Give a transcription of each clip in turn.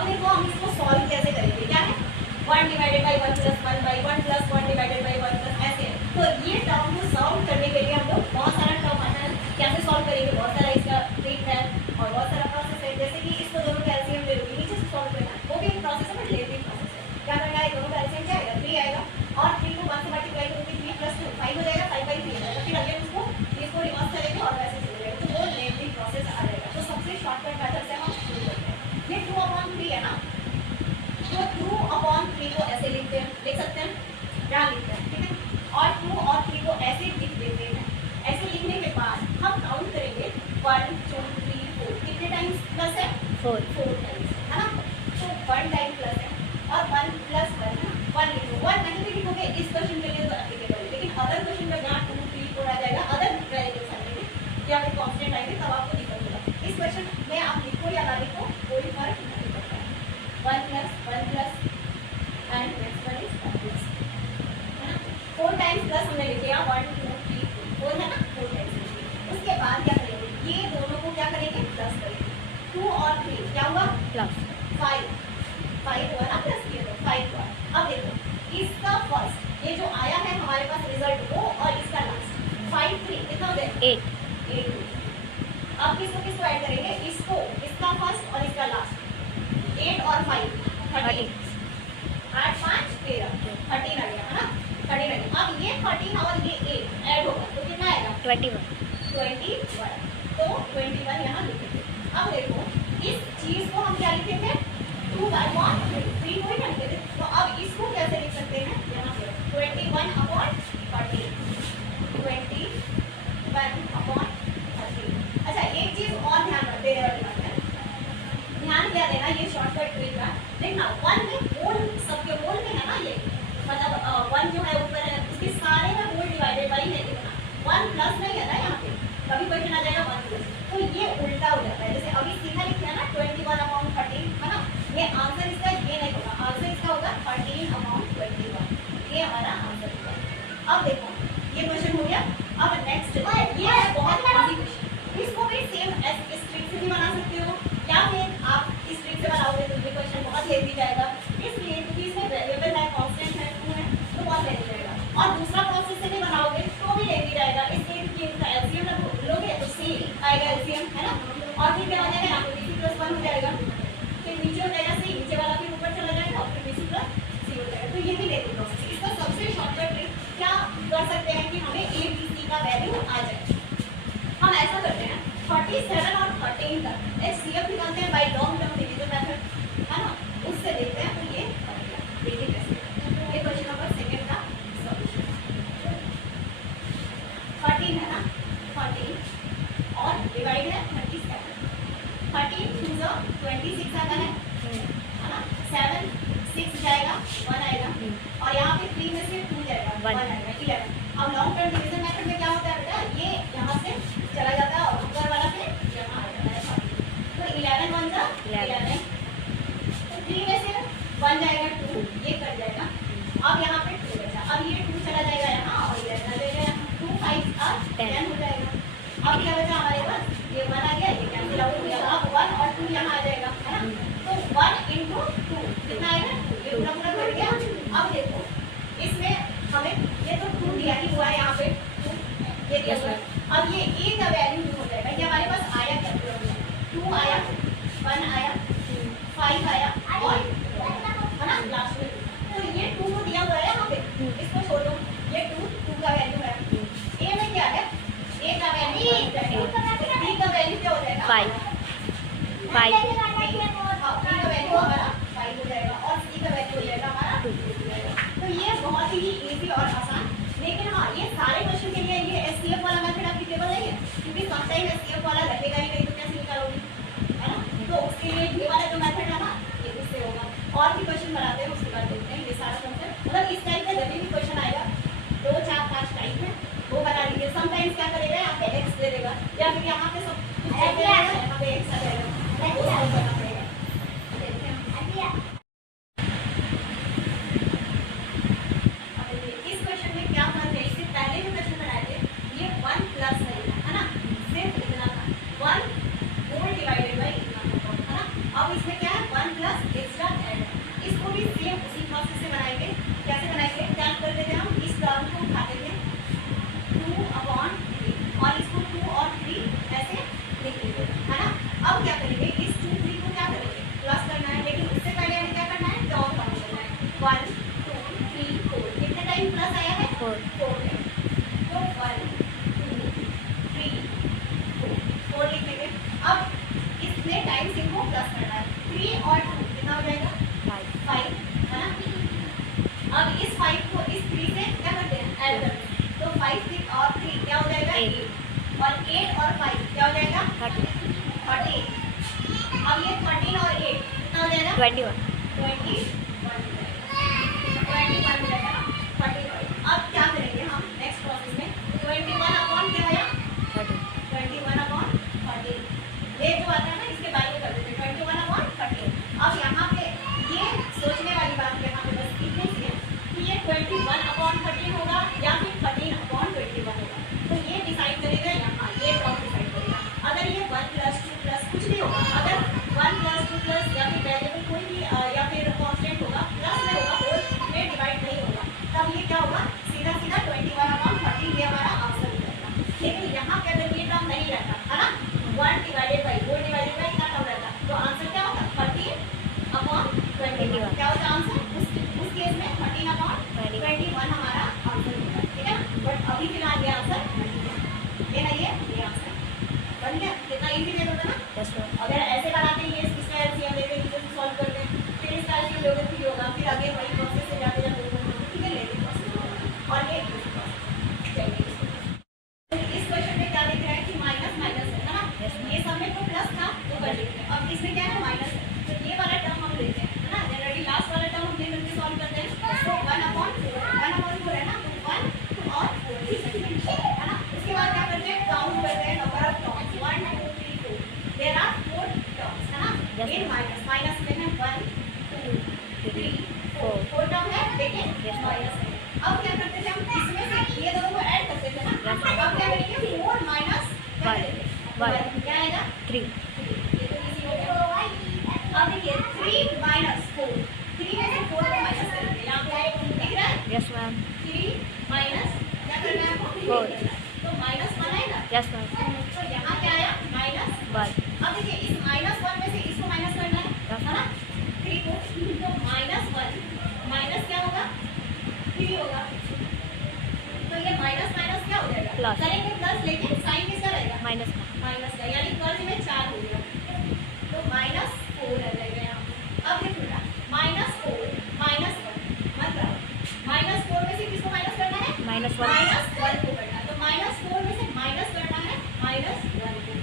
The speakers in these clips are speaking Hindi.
अब देखो हम इसको सॉल्व कैसे करेंगे, क्या है 1 divided by 1 plus 1 by 1 plus 1 divided by 1 plus ऐसे। तो ये टर्म को सॉल्व करने के लिए हम लोग बहुत सारा टर्म आता है, कैसे सॉल्व करेंगे, बहुत सारा इसका ट्रिक है और बहुत सारा प्रोसेस है। जैसे कि इसको दोनों का एलसीएम ले लोगे, नीचे से सॉल्व करना है, वो भी एक प्रोसेस है बट लेती प्रोसेस है। क्या करना है, दोनों का एलसीएम क्या आएगा 3 आएगा और 3 को 1 से मल्टीप्लाई करोगे 3 प्लस 2 5 हो जाएगा, 5 बाई 3 हो जाएगा। फिर अगेन उसको इसको रिवर्स करेंगे और वैसे चले जाएगा, तो वो लेती प्रोसेस आ जाएगा। तो सबसे शॉर्टकट मेथड से हम शुरू करते हैं। ये 2/3 है ना, तो 2/3 को ऐसे लिख सकते हैं, क्या लिखते हैं, ठीक है। और 2 और 3 को ऐसे लिख देते हैं। ऐसे लिखने के बाद हम काउंट करेंगे 1 2 3 4, कितने टाइम्स प्लस है 4 टाइम्स, है ना। तो 1 टाइम प्लस है और 1 प्लस 1 है, 1 लिखो। 1 नहीं भी लिखोगे इस क्वेश्चन के लिए तो एप्लीकेबल है, लेकिन अदर क्वेश्चन में जहाँ 2 3 4 आ जाएगा, अदर वेरिएबल्स आएंगे या फिर कांस्टेंट आएंगे, तब आपको दिक्कत होगा। इस क्वेश्चन में आप लिखो या ना लिखो कोई फर्क नहीं पड़ता है। 1 plus and next one is 1 plus, है ना। 4 टाइम्स प्लस हमने लिखे 1 2 3 4 है ना, 4 टाइम्स लिखे। उसके बाद क्या करेंगे, ये दोनों को क्या करेंगे प्लस करेंगे। 2 और 3 क्या हुआ प्लस 5 हुआ ना, प्लस किया तो 5 हुआ। अब देखो इसका फर्स्ट ये जो आया है हमारे पास रिजल्ट वो और इसका लास्ट 5 3 कितना हो गया 8। अब किसको ऐड करेंगे, इसको, इसका फर्स्ट और इसका लास्ट 8 और 5 13, 8 5 13 13 आ गया, है ना 13 आ गया। अब ये 13 और ये 8 ऐड होगा तो कितना आएगा 21। तो 21 यहाँ लिखेंगे। अब देखो इस चीज को हम क्या लिखेंगे 2/3 को ही लिखते थे, तो अब इसको कैसे लिख सकते हैं, यहाँ पे 21/13 21/13। अच्छा एक चीज और ध्यान देने वाली बात है, ध्यान क्या देना, ये शॉर्टकट ट्रिक है। देखना 1 में होल, सबके होल में है ना, ये मतलब 1 जो है ऊपर है उसके सारे में होल डिवाइडेड बाई है कितना 1 प्लस नहीं है ना, यहाँ पे कभी क्वेश्चन आ जाएगा 1 प्लस, तो ये उल्टा हो जाता है। जैसे अभी सीधा लिखा है ना 21/13, है ना, ये आंसर इसका ये नहीं होगा, आंसर इसका होगा 13/21, ये हमारा आंसर होगा। अब देखो ये क्वेश्चन हो गया। अब नेक्स्ट ये है बहुत इजी क्वेश्चन, इसको भी सेम इस ट्रिक से भी बना सकते हो या फिर आप इस ट्रिक से बनाओगे तो ये क्वेश्चन बहुत लेट जाएगा, इसलिए क्योंकि इसमें वेरिएबल है, कांस्टेंट है, 2 है, तो बहुत लेट जाएगा। और दूसरा प्रोसेस से भी बनाओगे तो भी लेट जाएगा, इसलिए क्योंकि इसका एलसीएम लोगे तो सी आएगा एलसीएम, है ना। और फिर क्या हो जाएगा, यहाँ पे bc + 1 हो जाएगा, फिर नीचे हो जाएगा सी, नीचे वाला फिर ऊपर चला जाएगा और फिर bc + c हो जाएगा। तो ये भी लेट प्रोसेस। इसका सबसे शॉर्टकट ट्रिक क्या कर सकते हैं कि हमें a b c का वैल्यू आ जाए। हम ऐसा करते हैं 37 और 13 का HCF निकालते हैं by long term division method, है ना, उससे देखते हैं। तो ये देखिए कैसे, ये क्वेश्चन नंबर 2 का सॉल्यूशन 13 है ना, 13 और डिवाइड है 37, 13 2 26 आता है ना, 7 6 जाएगा 1 आएगा और यहाँ पे 3 में से 2 जाएगा 1 आएगा 11। अब लॉन्ग टर्म डिवीजन मेथड में क्या होता है बेटा, ये यहाँ से चला जाता है और ऊपर वाला फिर यहाँ आ जाता है 40। तो 11 1 जा 11, तो 3 में से 1 जाएगा 2, ये कट जाएगा। अब यहाँ पे 2 बचा, अब ये 2 चला जाएगा यहाँ और ये चला जाएगा यहाँ, 2 5 10 हो जाएगा। अब क्या बचा हमारे पास, ये 1 आ गया, ये कैंसिल आउट हो गया। अब 1 और 2 यहाँ आ जाएगा, है ना, तो 1 × 2 कितना आएगा 2, ये पूरा पूरा कट गया। अब देखो इसमें हमें ये तो 2 दिया ही हुआ है, यहाँ पे 2 ये दिया हुआ है। अब ये a का वैल्यू 2 हो जाएगा, ये हमारे पास आया क्या, 2 आया 1 आया 5 आया और है ना लास्ट में। तो ये 2 को दिया हुआ है यहाँ पे, इसको छोड़ दो, ये 2 का वैल्यू है। a में क्या है, a का वैल्यू b का वैल्यू क्या हो जाएगा 5 b का वैल्यू हमारा 5 हो जाएगा और c का वैल्यू हो जाएगा हमारा 2 हो जाएगा। तो ये बहुत ही इजी और आसान, लेकिन हाँ ये सारे क्वेश्चन के लिए ये एचसीएफ वाला मेथड एप्लीकेबल नहीं है, क्योंकि समटाइम एचसीएफ वाला रहेगा ही नहीं तो कैसे निकालोगे, है ना। तो उसके लिए ये वाला जो मेथड है ना ये उससे होगा। और भी क्वेश्चन बनाते हैं उसके बाद देखते हैं ये सारा कंसेप्ट, मतलब इस टाइप का जब भी क्वेश्चन आएगा 2 4 5 टाइप में वो बना लीजिए। समटाइम्स क्या करेगा, यहाँ पे एक्स दे देगा या फिर यहाँ पे सब यहाँ पे एक्स आ जाएगा, वो सॉल्व करना पड़ेगा। इस क्वेश्चन में क्या फर्क है, इससे पहले जो क्वेश्चन बनाए थे ये 1 प्लस है ना, सिर्फ इतना था 1 होल डिवाइडेड बाई इतना था, है ना। अब इसमें क्या है 1 प्लस टाइम्स इनको प्लस करना है। 3 और 2 कितना हो जाएगा 5 है ना। अब इस 5 को इस 3 से क्या करते हैं ऐड करते हैं, तो 5 और 3 क्या हो जाएगा 8 और 8 और 5 क्या हो जाएगा 30। अब ये 13 और 8 कितना हो जाएगा 21 हो जाएगा ना 35। अब क्या करेंगे हम नेक्स्ट प्रोसेस में 21 अपॉन क्या आया 21 अपॉन 30, ये जो आता है ना इसके बारे में कर देते हैं 21 अपॉन 30। अब यहाँ पे ये सोचने वाली बात यहाँ पे बस इतनी सी है कि ये 21 अपॉन 13 होगा या फिर 13 अपॉन 21 होगा, तो ये डिसाइड करेगा यहाँ, ये टर्म डिसाइड करेगा। अगर ये 1 प्लस 2 प्लस कुछ भी होगा, अगर 1 प्लस 2 प्लस या फिर वेरिएबल कोई भी या फिर कांस्टेंट होगा प्लस में होगा और में डिवाइड नहीं होगा, तब ये क्या होगा सीधा सीधा 21 अपॉन 30 ये हमारा आंसर हो जाएगा। लेकिन यहाँ पे अगर ये टर्म नहीं रहता है ना 1 डिवाइडेड बाई 4 डिवाइडेड बाई क्या टर्म रहता, तो आंसर क्या होगा 13 अपॉन 21 क्या होता है आंसर। उस केस में 13 अपॉन 21 हमारा आंसर होगा, ठीक है ना। बट अभी फिलहाल ये आंसर ये नहीं है, ये आंसर बन गया। कितना इजी दे दोगे ना। अगर ऐसे बनाते हैं ये इसका एलसीएम लेके नीचे सॉल्व करते हैं, फिर इसका एलसीएम लोगे फिर होगा, फिर आगे वही प्रोसेस से जाते जाते ठीक है लेते प्रोसेस और ये चलिए। तो इस क्वेश्चन में क्या दिख रहा है कि माइनस माइनस है ना, ये सब में तो प्लस था तो कर लेते हैं, अब इसमें क्या है माइनस है, तो ये वाला टर्म हम लेते हैं है ना। जनरली लास्ट वाला टर्म हम मिलकर सॉल्व करते हैं, तो 1/4 है ना, तो 1 और 4 है ना। उसके बाद क्या करते हैं काउंट करते हैं number of terms 1 2 3 4 there are 4 terms है ना। इन माइनस में है 1 2 3 4 टर्म है देखिए माइनस है। अब क्या करते थे हम इसमें से ये दोनों को ऐड करते थे ना, अब क्या करेंगे 4 माइनस 1 क्या आएगा 3, ये तो इजी हो गया। अब देखिए 3 माइनस 4, 3 में से 4 को माइनस करेंगे, यहाँ पे दिख रहा है यस मैम 3 माइनस क्या करना है आपको 4, तो माइनस 1 आएगा यस मैम तो यहाँ क्या आया माइनस 1। अब देखिए इस माइनस 1 में से इसको माइनस करना है ना 3 को, तो माइनस 1 माइनस क्या होगा 3 होगा, तो ये माइनस माइनस क्या हो जाएगा प्लस करेंगे प्लस, लेकिन साइन किसका रहेगा माइनस माइनस का, यानी कर्ज में 4 हो गया तो माइनस 4 रह जाएगा यहाँ। अब देखो बेटा माइनस 4 माइनस 1 मतलब माइनस 4 में से किसको माइनस करना है -1 माइनस 1 को करना है, तो माइनस 4 में से माइनस करना है माइनस 1 को,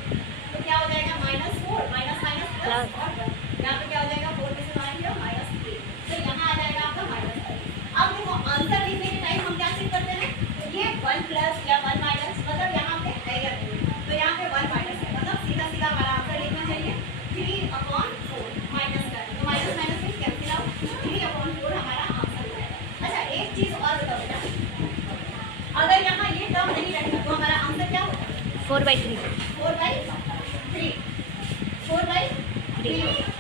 तो क्या हो जाएगा माइनस 4 माइनस माइनस प्लस और 1, यहाँ पे क्या हो जाएगा 4 में से माइनस 3, तो यहाँ आ जाएगा आपका माइनस 5। अब देखो आंसर लिखने के टाइम हम क्या चेक करते हैं, ये 1 प्लस या 1 माइनस मतलब यहाँ पे है या नहीं, तो यहाँ पे 1 माइनस है मतलब सीधा सीधा हमारा आंसर लिखना चाहिए 3/4 माइनस का, तो माइनस माइनस में कैंसिल आउट 3/4 हमारा आंसर हो जाएगा। अच्छा एक चीज और बताओ बेटा, अगर यहाँ ये टर्म नहीं रहता तो हमारा आंसर क्या होता है 4/3 4/3 4/3